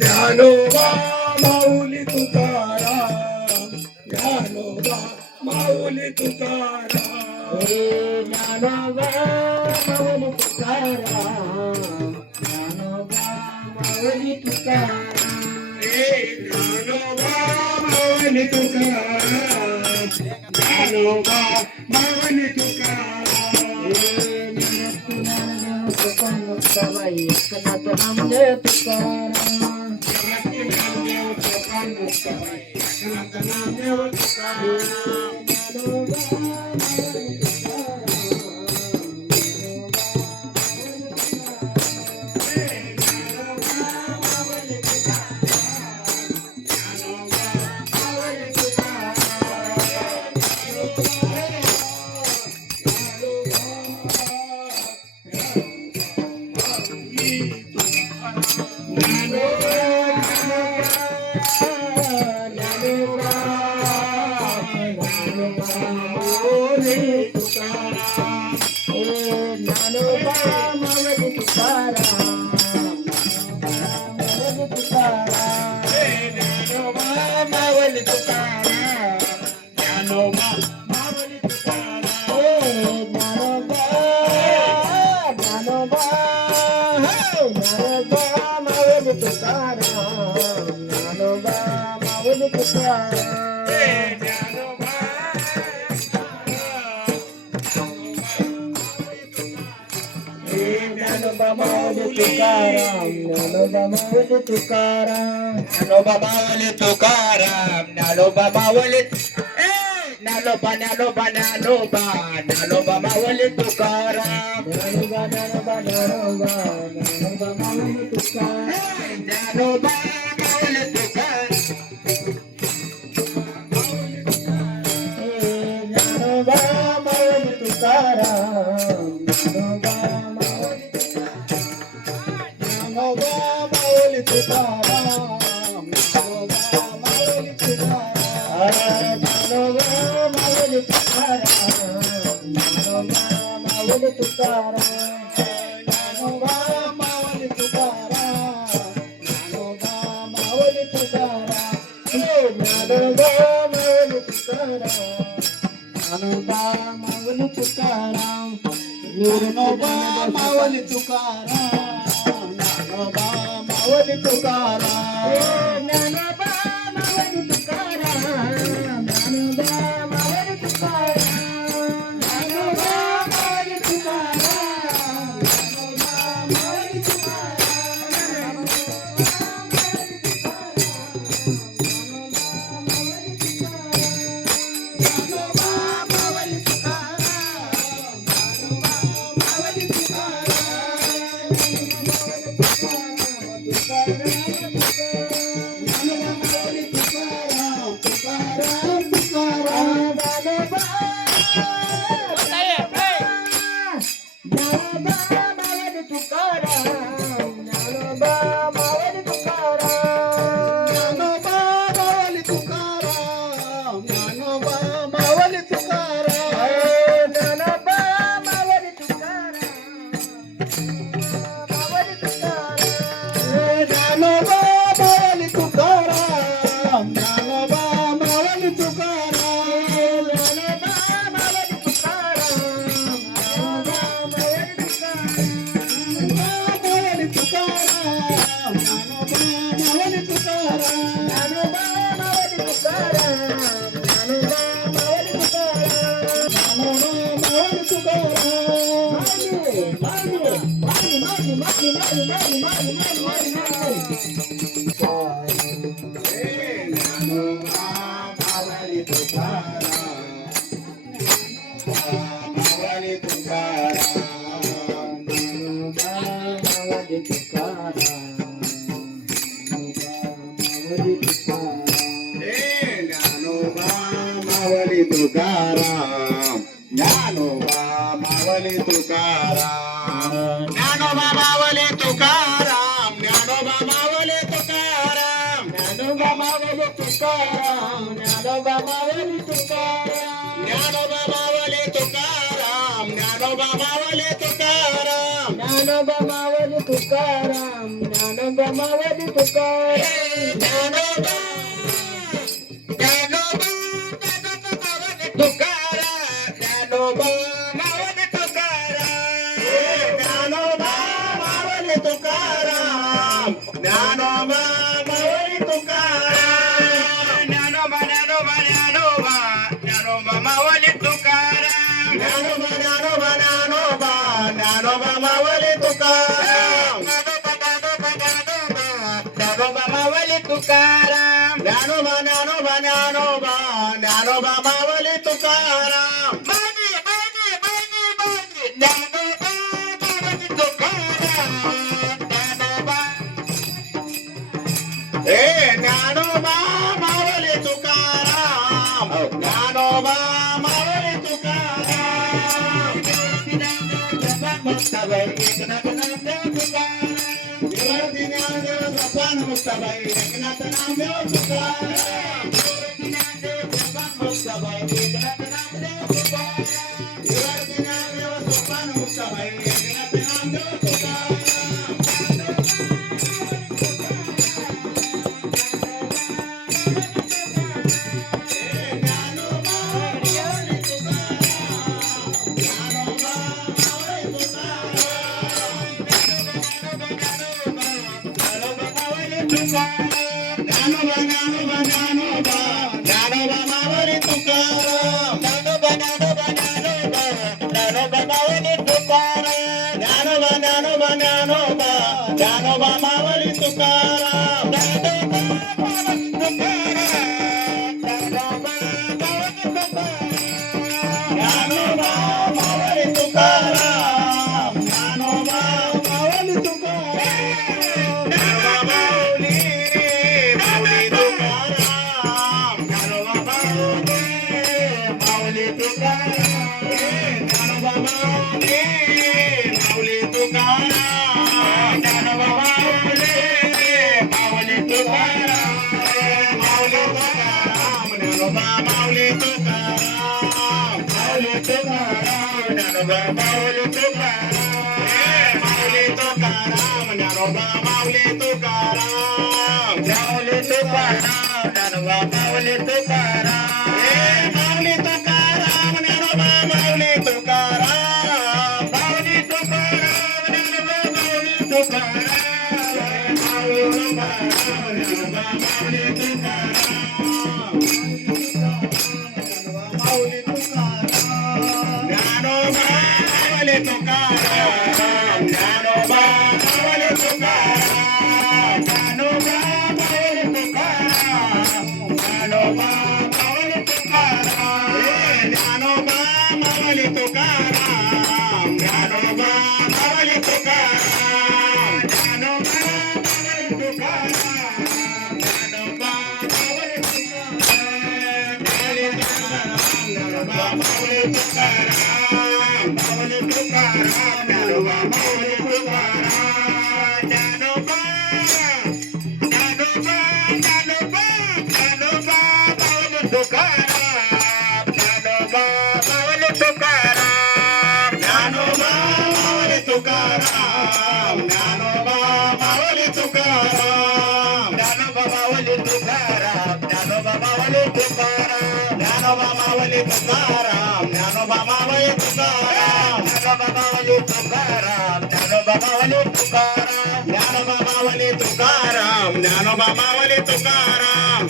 ज्ञानोबा माऊली तुकाराम, ज्ञानोबा माऊली तुकाराम, ज्ञानोबा माऊली तुकाराम, ज्ञानोबा माऊली तुकाराम, ज्ञानोबा माऊली तुकाराम, ज्ञानोबा माऊली तुकाराम, एकनाथ नामदेव तुकाराम, एकनाथ नामदेव तुकाराम, ज्ञानोबा माऊली तुकाराम, ज्ञानोबा माऊली तुकाराम, ज्ञानोबा माऊली तुकाराम, ज्ञानोबा ज्ञानोबा ज्ञानोबा माऊली तुकाराम, ज्ञानोबा माऊली तुकाराम, ज्ञानोबा माऊली तुकाराम, ज्ञानोबा माऊली तुकाराम, ज्ञानोबा माऊली तुकाराम, ज्ञानोबा माऊली ज्ञानोबा ज्ञानोबा ज्ञानोबा ज्ञानोबा माऊली तुकाराम, ज्ञानोबा ज्ञानोबा ज्ञानोबा ज्ञानोबा माऊली तुकाराम, ज्ञानोबा माऊली तुकाराम, ज्ञानोबा माऊली तुकाराम, ज्ञानोबा ज्ञानोबा माऊली तुकाराम, ज्ञानोबा माऊली तुकाराम, ज्ञानोबा माऊली तुकाराम, ज्ञानोबा माऊली तुकाराम, ज्ञानोबा माऊली तुकाराम, ज्ञानोबा माऊली तुकाराम, ज्ञानोबा माऊली तुकाराम, ज्ञानोबा माऊली तुकाराम, ज्ञानोबा माऊली तुकाराम, ज्ञानोबा माऊली तुकाराम, ज्ञानोबा माऊली तुकाराम, ज्ञानोबा माऊली तुकाराम, ज्ञानोबा माऊली तुकाराम, ज्ञानोबा माऊली तुकाराम, तुकाराम ज्ञानोबा मावली तुकाराम ज्ञानोबा मावली तुकाराम ज्ञानोबा मावली तुकाराम ज्ञानोबा मावली तुकाराम ज्ञानोबा मावली तुकाराम ज्ञानोबा मावली तुकाराम ज्ञानोबा मावली तुकाराम ज्ञानोबा मावली तुकाराम ज्ञानोबा माऊली तुकाराम ज्ञानोबा माऊली तुकाराम ज्ञानोबा माऊली तुकाराम ज्ञानोबा माऊली तुकाराम ज्ञानोबा माऊली तुकाराम ज्ञानोबा माऊली तुकाराम ज्ञानोबा माऊली तुकाराम हे ज्ञानोबा माऊली तुकाराम ज्ञानोबा माऊली Tukaram Muktabai Eknath Namdev Tukaram विवर्ती Dnyandev Japan Muktabai Eknath Namdev Tukaram Muktabai Eknath Namdev Tukaram विवर्ती Dnyandev Japan Muktabai Eknath Namdev Tukaram Dnyanoba माऊली तुकाराम ज्ञानोबा माऊली तुकाराम ज्ञानोबा माऊली तुकाराम ज्ञानोबा माऊली तुकाराम ज्ञानोबा माऊली तुकाराम तुकाराम